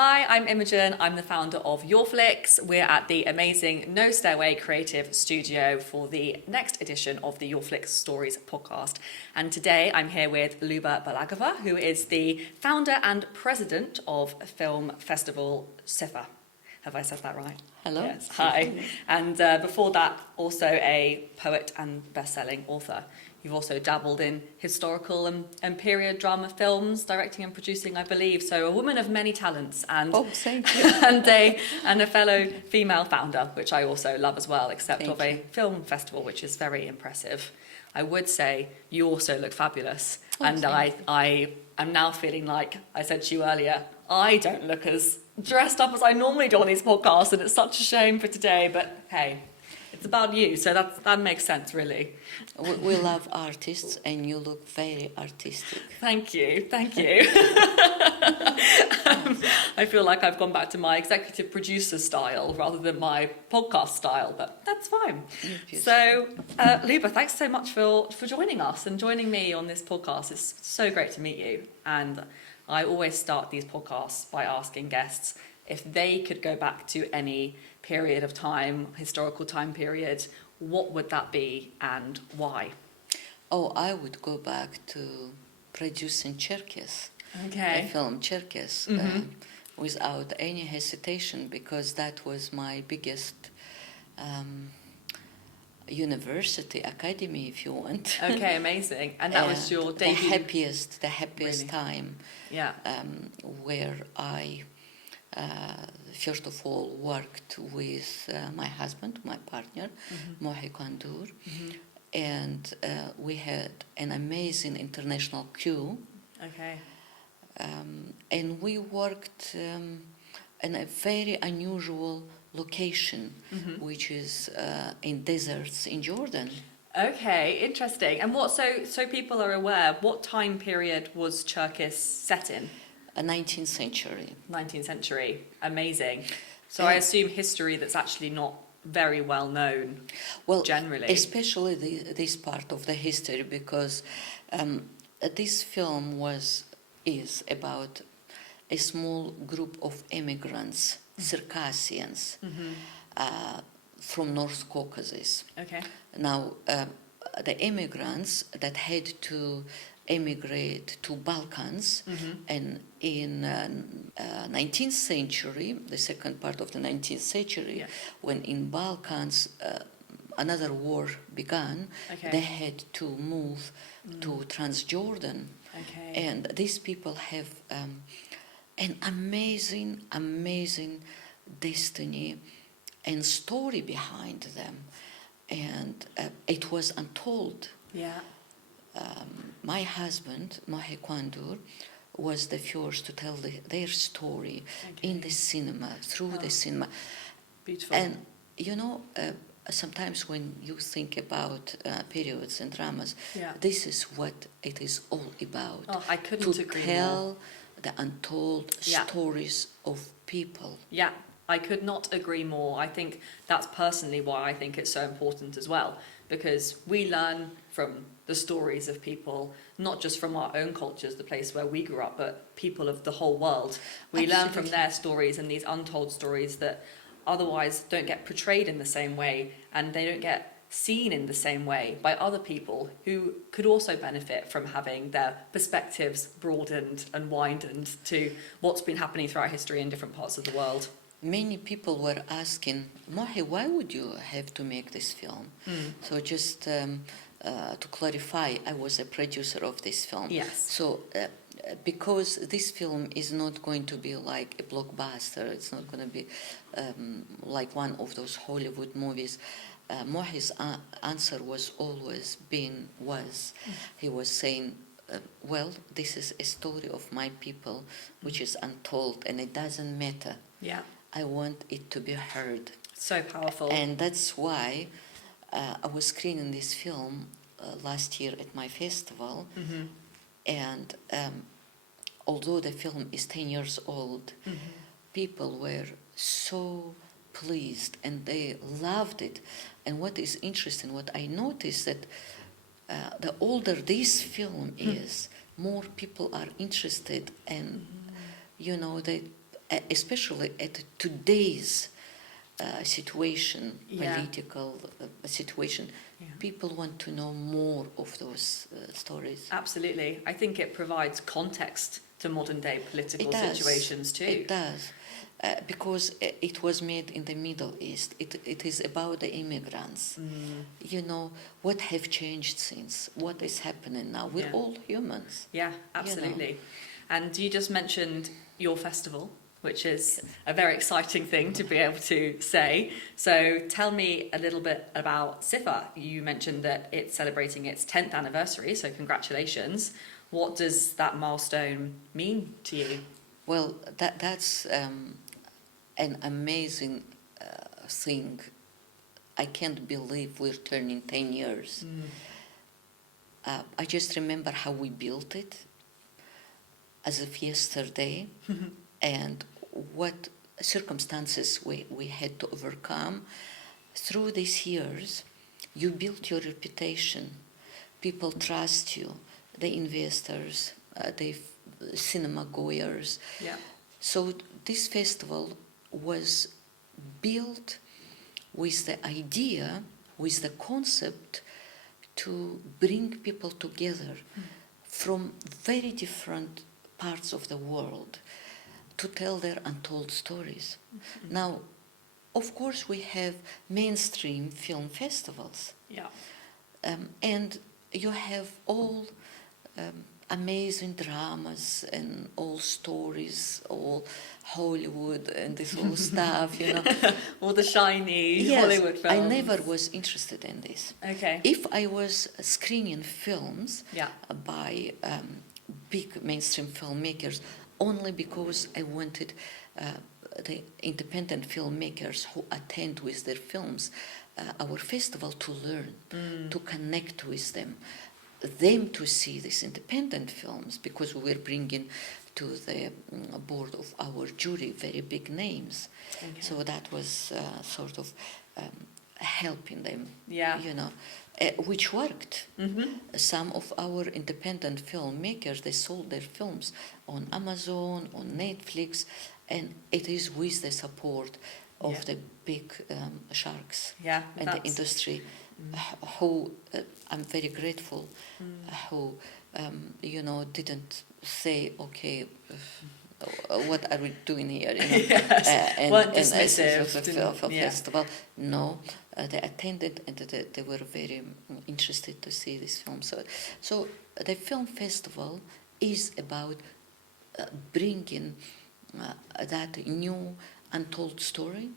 Hi, I'm Imogen. I'm the founder of Yoreflix. We're at the amazing Nostairway Creative Studio for the next edition of the Yoreflix Stories podcast. And today I'm here with Luba Balagova, who is the founder and president of film festival SIFFA. Have I said that right? Hello. Yes. Hi. And before that, also a poet and best-selling author. You've also dabbled in historical and period drama films, directing and producing, I believe. So a woman of many talents, and Thank you. and a fellow female founder, which I also love as well, except Thank of a film festival, which is very impressive. I would say you also look fabulous, and I am now feeling like I said to you earlier, I don't look as dressed up as I normally do on these podcasts, and it's such a shame for today. But hey, it's about you, so that makes sense, really. We love artists, and you look very artistic. Thank you. I feel like I've gone back to my executive producer style rather than my podcast style, but that's fine. So, Luba, thanks so much for joining us and joining me on this podcast. It's so great to meet you. And I always start these podcasts by asking guests if they could go back to any period of time, historical time period, what would that be and why? I would go back to producing Cherkess, Okay. the film Cherkess, without any hesitation, because that was my biggest university, academy, if you want. Okay, amazing. And that was your debut? The happiest Really? time. Yeah. Where I, first of all, worked with my husband, my partner, Mohy Kandour, and we had an amazing international crew. Okay. And we worked in a very unusual location, which is in deserts in Jordan. Okay, interesting. And what? So people are aware. What time period was Cherkess set in? 19th century. 19th century. Amazing. So I assume history that's actually not very well known. Well, generally, especially this part of the history, because this film is about a small group of immigrants, Circassians, from North Caucasus. Okay. Now, the immigrants that had to emigrate to Balkans, and in 19th century, the second part of the 19th century, when in Balkans another war began, they had to move to Transjordan. Okay. And these people have an amazing destiny and story behind them, and it was untold. Yeah. My husband, Mohy Kandour, was the first to tell their story in the cinema, through the cinema. Beautiful. And you know, sometimes when you think about periods and dramas, this is what it is all about. Oh, I couldn't agree more. To tell the untold stories of people. Yeah, I could not agree more. I think that's personally why I think it's so important as well, because we learn from the stories of people, not just from our own cultures, the place where we grew up, but people of the whole world. We learn from their stories and these untold stories that otherwise don't get portrayed in the same way, and they don't get seen in the same way by other people who could also benefit from having their perspectives broadened and widened to what's been happening throughout history in different parts of the world. Many people were asking, Mohy, why would you have to make this film? So just to clarify, I was a producer of this film. Yes. So because this film is not going to be like a blockbuster, it's not going to be like one of those Hollywood movies. Mohy's answer was always he was saying, well, this is a story of my people which is untold, and it doesn't matter. Yeah. I want it to be heard. So powerful. And that's why I was screening this film last year at my festival. And although the film is 10 years old, people were so pleased and they loved it. And what is interesting, what I noticed, that the older this film is, more people are interested, and you know, they especially at today's situation, Yeah. political situation. Yeah. People want to know more of those stories. Absolutely. I think it provides context to modern day political It does. situations too. It does. Because it was made in the Middle East. It is about the immigrants. You know, what have changed since? What is happening now? We're Yeah. all humans. Yeah, absolutely. And you just mentioned your festival, which is a very exciting thing to be able to say. So tell me a little bit about SIFFA. You mentioned that it's celebrating its 10th anniversary, so congratulations. What does that milestone mean to you? Well, that's an amazing thing. I can't believe we're turning 10 years. I just remember how we built it as of yesterday and what circumstances we had to overcome. Through these years, you built your reputation. People trust you, the investors, the cinema goers. Yeah. So this festival was built with the idea, with the concept to bring people together from very different parts of the world to tell their untold stories. Now, of course, we have mainstream film festivals, Yeah. and you have all amazing dramas and all stories, all Hollywood and this whole stuff, you know. All the shiny Yes, Hollywood films. I never was interested in this. Okay. If I was screening films Yeah. by big mainstream filmmakers, only because I wanted the independent filmmakers who attend with their films our festival to learn, to connect with them to see these independent films, because we were bringing to the board of our jury very big names. Okay. So that was sort of helping them, Yeah. you know, which worked. Some of our independent filmmakers, they sold their films on Amazon, on Netflix, and it is with the support of the big sharks Yeah. and the industry, who I'm very grateful, who you know, didn't say, okay, what are we doing here? You know? Yes. Weren't dismissive. As a festival. No, they attended and they were very interested to see this film. So the film festival is about bringing that new untold story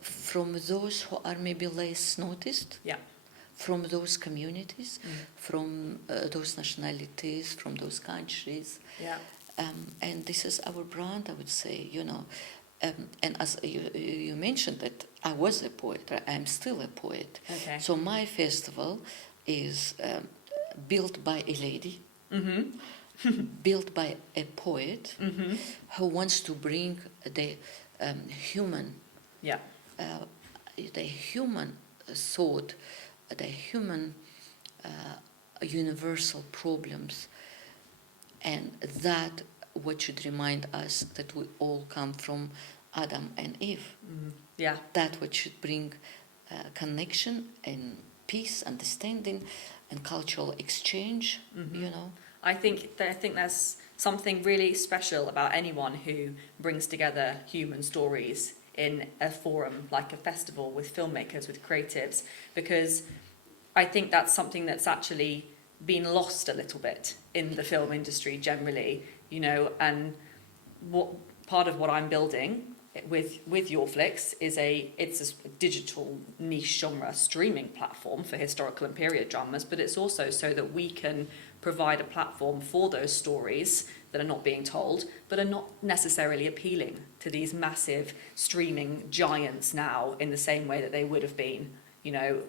from those who are maybe less noticed. Yeah. From those communities, from those nationalities, from those countries. Yeah. And this is our brand, I would say, you know. And as you mentioned that I was a poet, right? I'm still a poet. Okay. So my festival is built by a lady, built by a poet who wants to bring the human, Yeah. the human thought, the human universal problems, and that what should remind us that we all come from Adam and Eve. Yeah. That what should bring connection and peace, understanding, and cultural exchange. You know. I think there's something really special about anyone who brings together human stories in a forum like a festival with filmmakers, with creatives, because I think that's something that's actually been lost a little bit in the film industry generally, you know. And what part of what I'm building with Yoreflix is it's a digital niche genre streaming platform for historical and period dramas, but it's also so that we can provide a platform for those stories that are not being told, but are not necessarily appealing to these massive streaming giants now in the same way that they would have been, you know,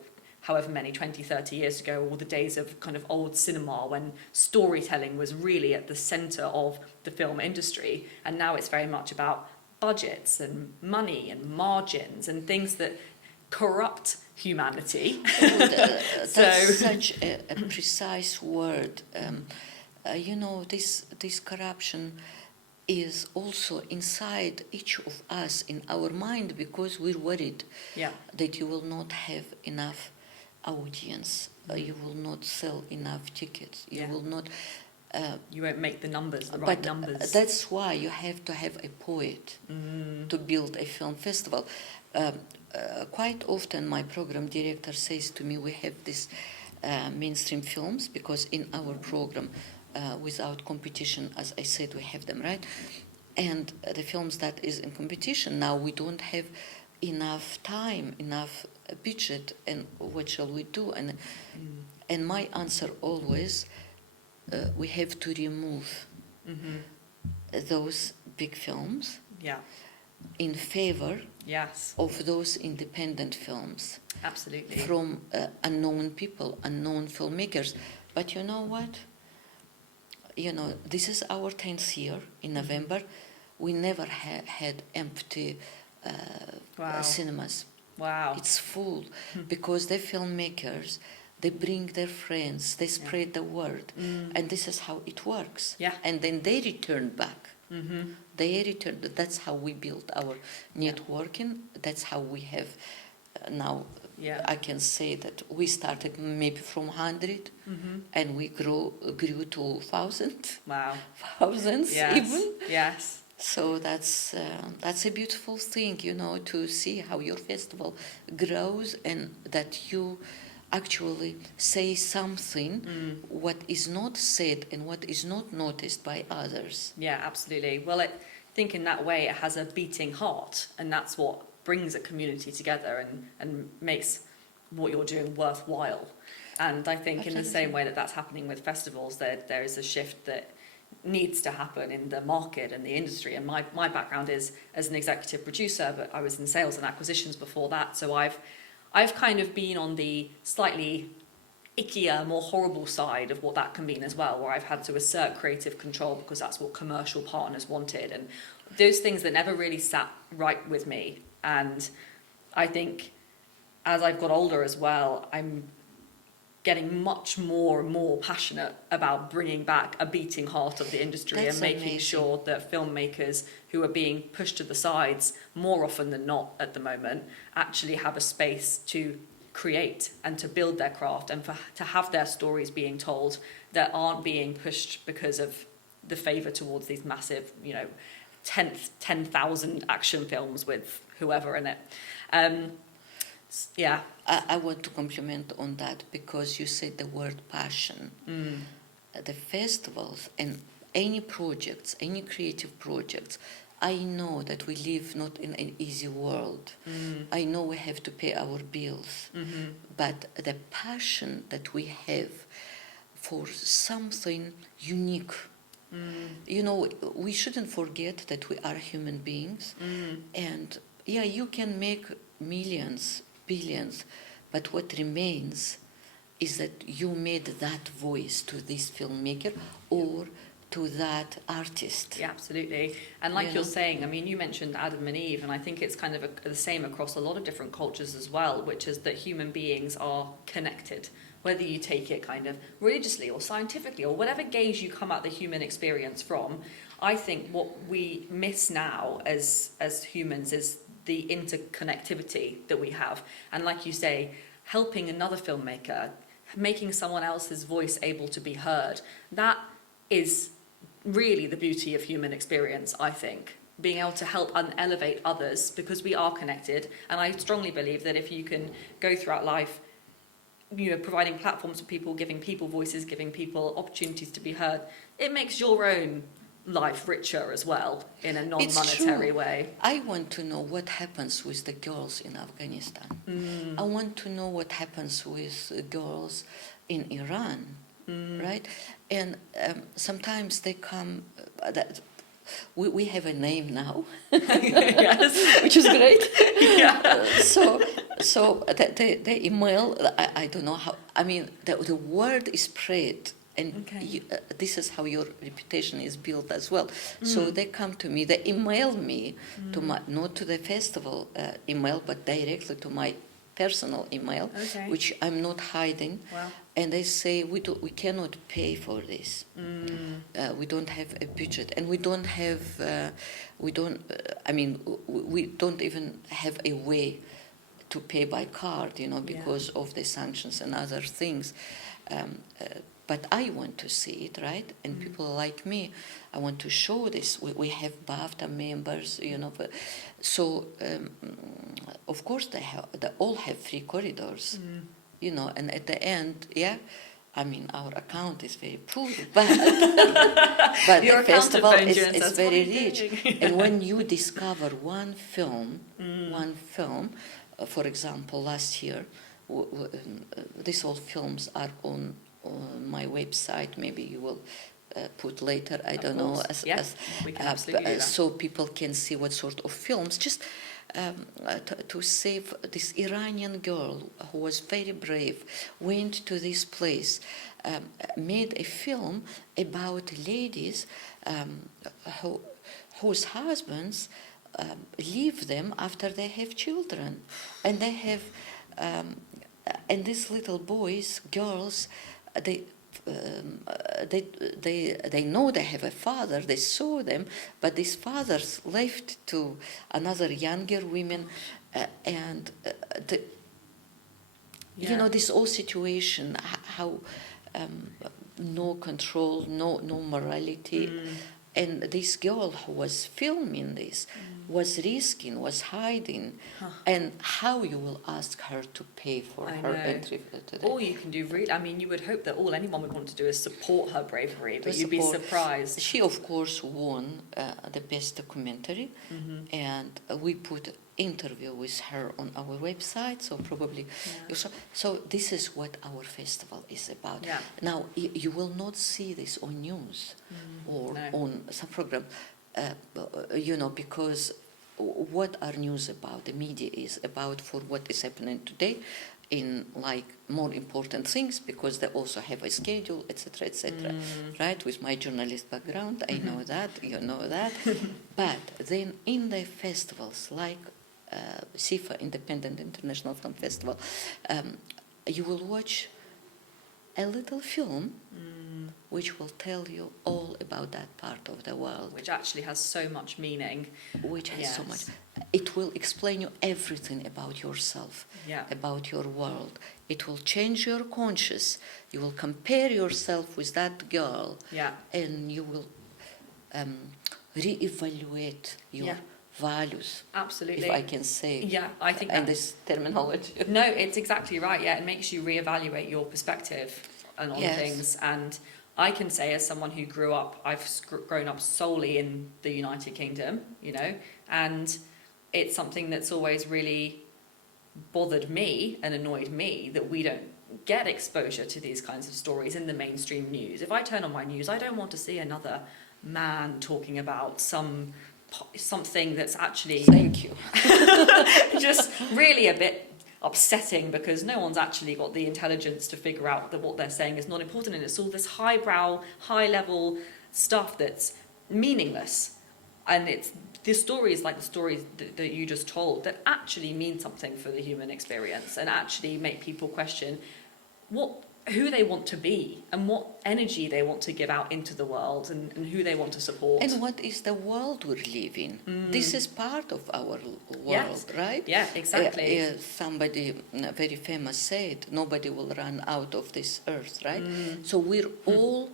however many, 20, 30 years ago, or the days of kind of old cinema when storytelling was really at the centre of the film industry. And now it's very much about budgets and money and margins and things that corrupt humanity. That's such a precise word. You know, this corruption is also inside each of us in our mind, because we're worried Yeah. that you will not have enough audience, you will not sell enough tickets, you Yeah. will not. You won't make the numbers, the right But numbers. that's why you have to have a poet to build a film festival. Quite often my program director says to me, we have this mainstream films, because in our program, without competition, as I said, we have them, right? And the films that is in competition, now we don't have enough time, enough budget, and what shall we do? And my answer always, we have to remove those big films Yeah. in favor Yes. of those independent films Absolutely. from unknown people, unknown filmmakers. But you know what? You know, this is our 10th year in November. We never had empty Wow. cinemas. Wow. It's full because the filmmakers, they bring their friends, they spread the word, and this is how it works. Yeah. And then they return back. They return. That's how we build our networking. That's how we have now. Yeah. I can say that we started maybe from 100, and we grew to 1,000, Wow. thousands Yes. even. Yes. So that's a beautiful thing, you know, to see how your festival grows and that you actually say something what is not said and what is not noticed by others. Yeah, absolutely. Well, I think in that way it has a beating heart, and that's what brings a community together and makes what you're doing worthwhile. And I think in the same way that that's happening with festivals, there is a shift that needs to happen in the market and the industry. And my background is as an executive producer, but I was in sales and acquisitions before that. So I've kind of been on the slightly ickier, more horrible side of what that can mean as well, where I've had to assert creative control because that's what commercial partners wanted. And those things that never really sat right with me. And I think as I've got older as well, I'm getting much more and more passionate about bringing back a beating heart of the industry. That's and making amazing. sure that filmmakers who are being pushed to the sides more often than not at the moment actually have a space to create and to build their craft and to have their stories being told that aren't being pushed because of the favour towards these massive, 10,000 action films with whoever in it. Yeah. I want to compliment on that because you said the word passion. The festivals and any projects, any creative projects, I know that we live not in an easy world. I know we have to pay our bills, but the passion that we have for something unique, we shouldn't forget that we are human beings. And yeah, you can make millions, billions, but what remains is that you made that voice to this filmmaker or to that artist. Yeah, absolutely. And like you're saying, I mean, you mentioned Adam and Eve, and I think it's kind of the same across a lot of different cultures as well, which is that human beings are connected, whether you take it kind of religiously or scientifically or whatever gauge you come at the human experience from. I think what we miss now as humans is the interconnectivity that we have. And like you say, helping another filmmaker, making someone else's voice able to be heard, that is really the beauty of human experience, I think. Being able to help and elevate others because we are connected. And I strongly believe that if you can go throughout life, providing platforms for people, giving people voices, giving people opportunities to be heard, it makes your own life richer as well in a non-monetary way. I want to know what happens with the girls in Afghanistan. I want to know what happens with girls in Iran, right? And sometimes they come. We have a name now, Yes. which is great. Yeah. So the email. I don't know how. I mean, the word is spread. And this is how your reputation is built as well. So they come to me, they email me to not to the festival email, but directly to my personal email, which I'm not hiding. Wow. and they say we cannot pay for this. We don't have a budget, and we don't have we don't even have a way to pay by card, because of the sanctions and other things. But I want to see it, right? And people like me, I want to show this. We have BAFTA members, so of course they all have free corridors, and at the end, our account is very poor, but Your the festival accountant is phoned you and says, very "What are you rich. doing?" And when you discover one film, for example, last year, these all films are on my website. Maybe you will put later. I don't know. We can absolutely do that. So people can see what sort of films. Just to save this Iranian girl who was very brave, went to this place, made a film about ladies whose husbands leave them after they have children, and they have and these little boys, girls, they know they have a father. They saw them, but these fathers left to another younger women, and this whole situation, how no control, no morality. And this girl who was filming this was risking, was hiding, and how you will ask her to pay for her entry to the... All you can do, really, you would hope that all anyone would want to do is support her bravery, but you'd be surprised. She, of course, won the best documentary, and we put interview with her on our website, so probably so this is what our festival is about. Now you will not see this on news or on some program, because what are news about? The media is about for what is happening today in more important things, because they also have a schedule, etc., right? With my journalist background, I know that, you know that. But then in the festivals like SIFFA, Independent International Film Festival, you will watch a little film which will tell you all about that part of the world. Which actually has so much meaning. Which has so much. It will explain you everything about yourself, about your world. It will change your conscience. You will compare yourself with that girl, and you will re-evaluate your values. Absolutely. If I can say. Yeah, I think and this terminology. No, it's exactly right. Yeah, it makes you reevaluate your perspective on things. And I can say, as someone who I've grown up solely in the United Kingdom, and it's something that's always really bothered me and annoyed me that we don't get exposure to these kinds of stories in the mainstream news. If I turn on my news, I don't want to see another man talking about something that's actually just really a bit upsetting, because no one's actually got the intelligence to figure out that what they're saying is not important, and it's all this highbrow, high-level stuff that's meaningless. And it's the stories like the stories that you just told that actually mean something for the human experience and actually make people question who they want to be and what energy they want to give out into the world, and who they want to support. And what is the world we live in? This is part of our world, right? Yeah, exactly. Somebody very famous said, nobody will run out of this earth, right? So we're all,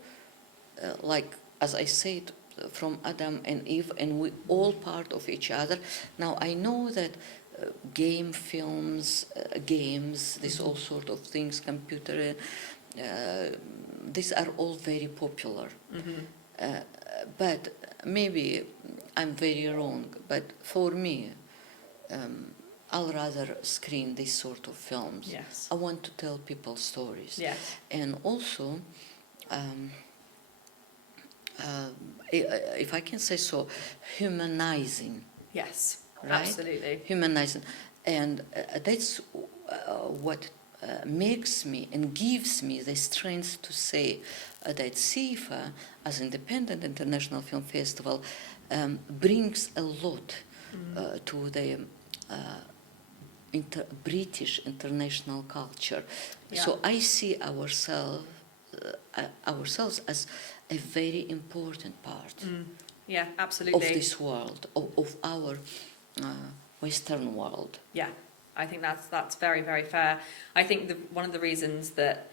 as I said, from Adam and Eve, and we're all part of each other. Now, I know that game films, games, this all sort of things, computer, these are all very popular. But maybe I'm very wrong, but for me, I'll rather screen these sort of films. Yes. I want to tell people stories. Yes. And also, if I can say so, humanizing. Yes. Right? Absolutely. Humanizing. And that's what makes me and gives me the strength to say that SIFFA, as Independent International Film Festival, brings a lot to the British international culture. Yeah. So I see ourselves as a very important part Yeah, of absolutely. this world, of our Western world. Yeah, I think that's very, very fair. I think one of the reasons that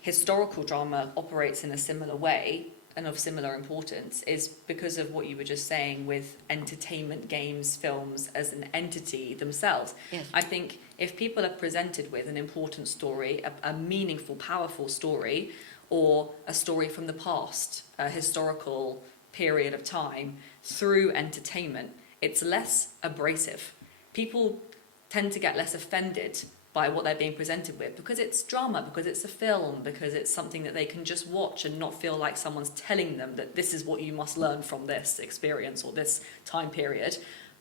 historical drama operates in a similar way and of similar importance is because of what you were just saying with entertainment, games, films as an entity themselves. Yes. I think if people are presented with an important story, a meaningful, powerful story, or a story from the past, a historical period of time, through entertainment, it's less abrasive. People tend to get less offended by what they're being presented with because it's drama, because it's a film, because it's something that they can just watch and not feel like someone's telling them that this is what you must learn from this experience or this time period.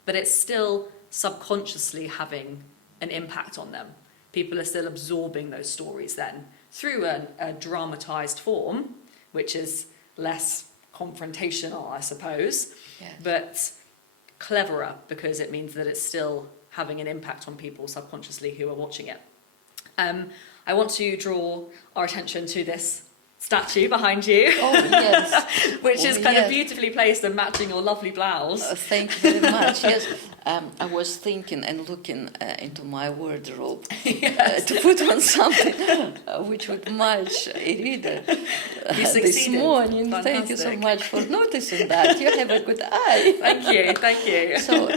But it's still subconsciously having an impact on them. People are still absorbing those stories then through a dramatized form, which is less confrontational, I suppose, Yes. but cleverer because it means that it's still having an impact on people subconsciously who are watching it. I want to draw our attention to this statue behind you, Oh, yes. which is kind of Yes. beautifully placed and matching your lovely blouse. Thank you very much. Yes, I was thinking and looking into my wardrobe to put on something which would match Irida this succeeded. morning. Thank you so Fantastic. much for noticing that. You have a good eye. Thank you. So,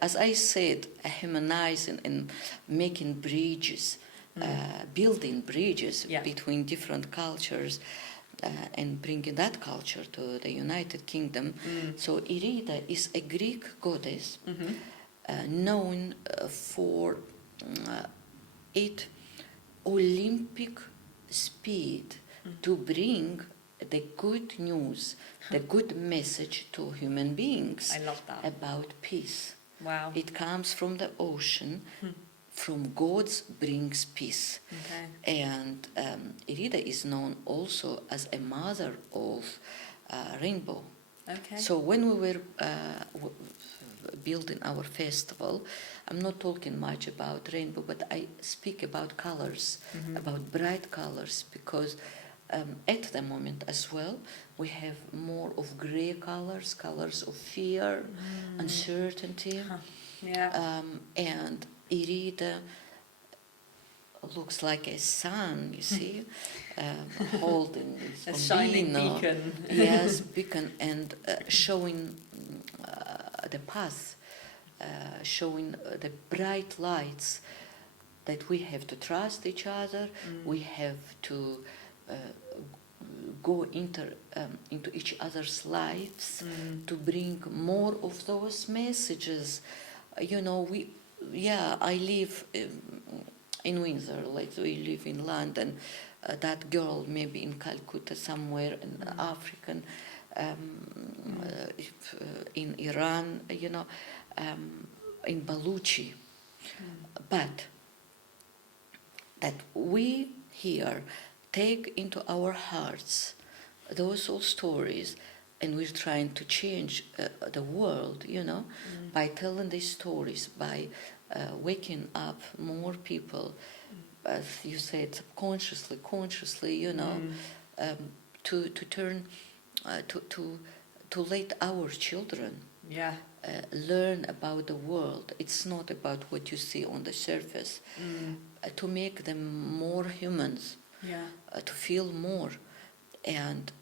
as I said, humanizing and making bridges, building bridges Yeah. between different cultures, and bringing that culture to the United Kingdom. So Irida is a Greek goddess known for its Olympic speed to bring the good news, the good message to human beings I love that. about peace. Wow. It comes from the ocean. From God's brings peace. Okay. And Irida is known also as a mother of rainbow. Okay. So when we were building our festival, I'm not talking much about rainbow, but I speak about colors, about bright colors, because at the moment as well, we have more of gray colors, colors of fear, uncertainty. Yeah. And Irida looks like a sun, you see, holding A this shining bambino. beacon. Yes, beacon, and showing the path, showing the bright lights that we have to trust each other, we have to go into each other's lives to bring more of those messages. You know, I live in Windsor, like we live in London. That girl maybe in Calcutta somewhere, in African, in Iran, you know, in Baluchi. But that we here take into our hearts those old stories, and we're trying to change the world, you know, by telling these stories, by waking up more people, as you said, subconsciously, consciously, you know, to turn, to let our children learn about the world. It's not about what you see on the surface, to make them more humans, to feel more, and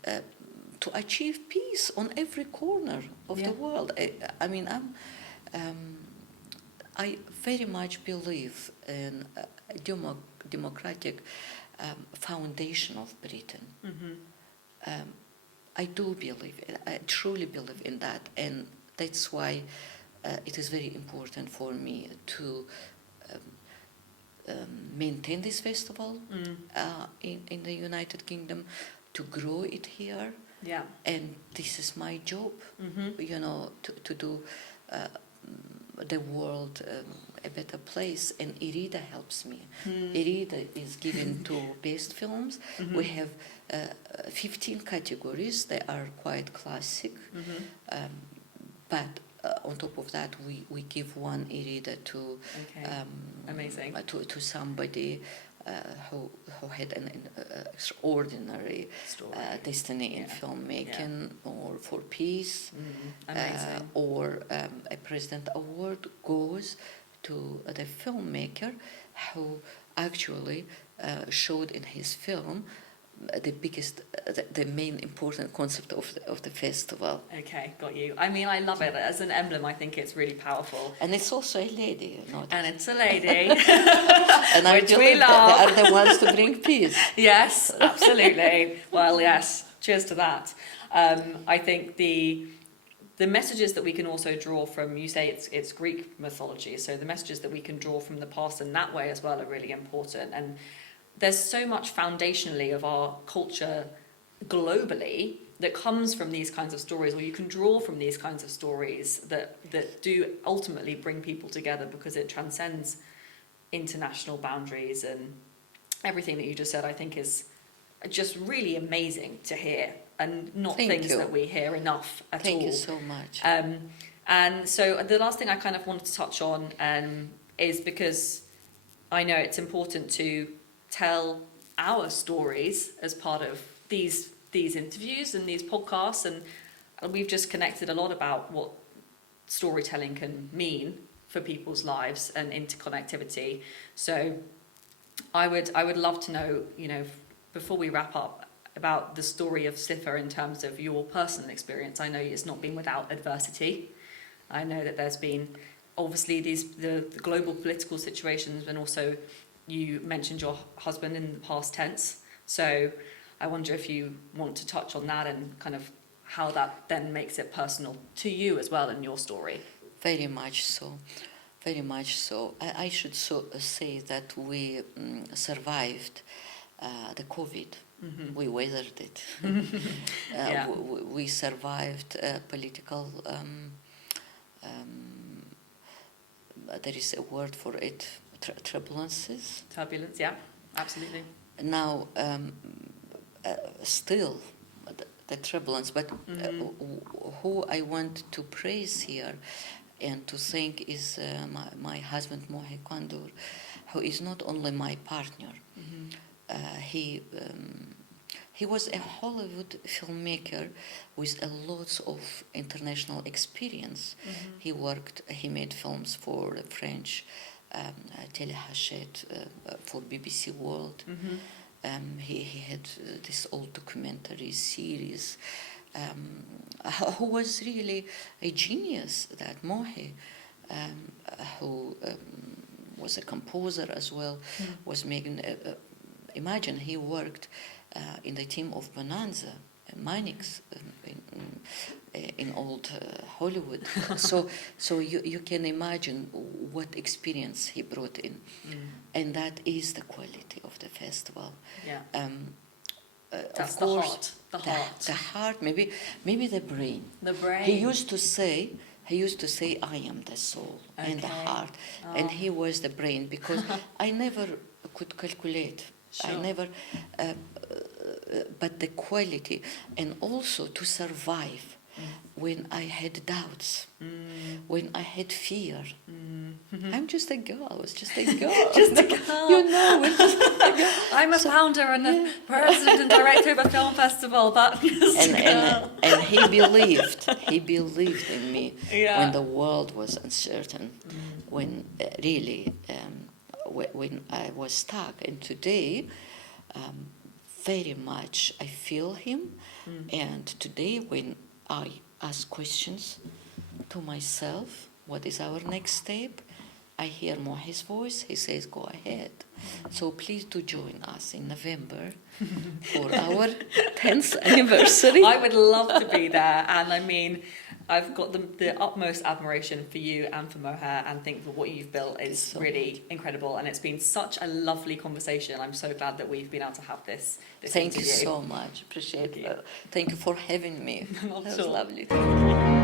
to achieve peace on every corner of the world. I mean, I very much believe in a democratic foundation of Britain. I do believe it. I truly believe in that, and that's why it is very important for me to maintain this festival in the United Kingdom, to grow it here. And this is my job, you know, to do the world a better place, and Irida helps me. Irida is given to best films. We have 15 categories. They are quite classic, but on top of that, we give one e-reader to Amazing. to somebody who had an extraordinary destiny in filmmaking, or for peace, or a President Award goes to the filmmaker who actually showed in his film the main important concept of the festival. Okay, got you. I mean, I love it. As an emblem, I think it's really powerful. And it's also a lady, And it's a lady. And I believe that they are the ones to bring peace. Yes, absolutely. Well, yes. Cheers to that. I think the messages that we can also draw from, you say it's Greek mythology, so the messages that we can draw from the past in that way as well are really important. And there's so much foundationally of our culture globally that comes from these kinds of stories, or you can draw from these kinds of stories that do ultimately bring people together, because it transcends international boundaries. And everything that you just said, I think, is just really amazing to hear, and not things that we hear enough at all. Thank you so much. And so the last thing I kind of wanted to touch on is, because I know it's important to tell our stories as part of these interviews and these podcasts, and we've just connected a lot about what storytelling can mean for people's lives and interconnectivity. So I would love to know, before we wrap up, about the story of SIFFA in terms of your personal experience. I know it's not been without adversity. I know that there's been obviously the global political situations, and also you mentioned your husband in the past tense. So I wonder if you want to touch on that, and kind of how that then makes it personal to you as well in your story. Very much so. Very much so. I should say that we survived the COVID. Mm-hmm. We weathered it. We survived political, there is a word for it, turbulences. Turbulence, yeah, absolutely. Now, still the turbulence, but who I want to praise here and to thank is my husband, Mohy Kandour, who is not only my partner. He was a Hollywood filmmaker with a lot of international experience. He made films for the French Téléhachette, for BBC World. He had this old documentary series. Who was really a genius, that Mohy, who was a composer as well, was making. Imagine he worked in the team of Bonanza, Mannix, in old Hollywood. So you can imagine what experience he brought in, and that is the quality of the festival. Yeah. Of course, the heart, maybe the brain. The brain. He used to say, I am the soul and the heart, and he was the brain, because I never could calculate. Sure. I never, but the quality, and also to survive when I had doubts, when I had fear. I'm just a girl. I was just a girl. Just a girl. We're just a girl. I'm a founder and the president and director of a film festival, but just a girl. And he believed in me when the world was uncertain, when really, when I was stuck. And today, very much I feel him. And today, when I ask questions to myself, what is our next step? I hear Mohy's voice. He says, go ahead. So please do join us in November for our 10th anniversary. I would love to be there. And I mean, I've got the utmost admiration for you and for Mohy, and think that what you've built is really incredible. And it's been such a lovely conversation. I'm so glad that we've been able to have this Thank you so much. Appreciate it. Thank you for having me. Not That sure. was lovely. Thank you.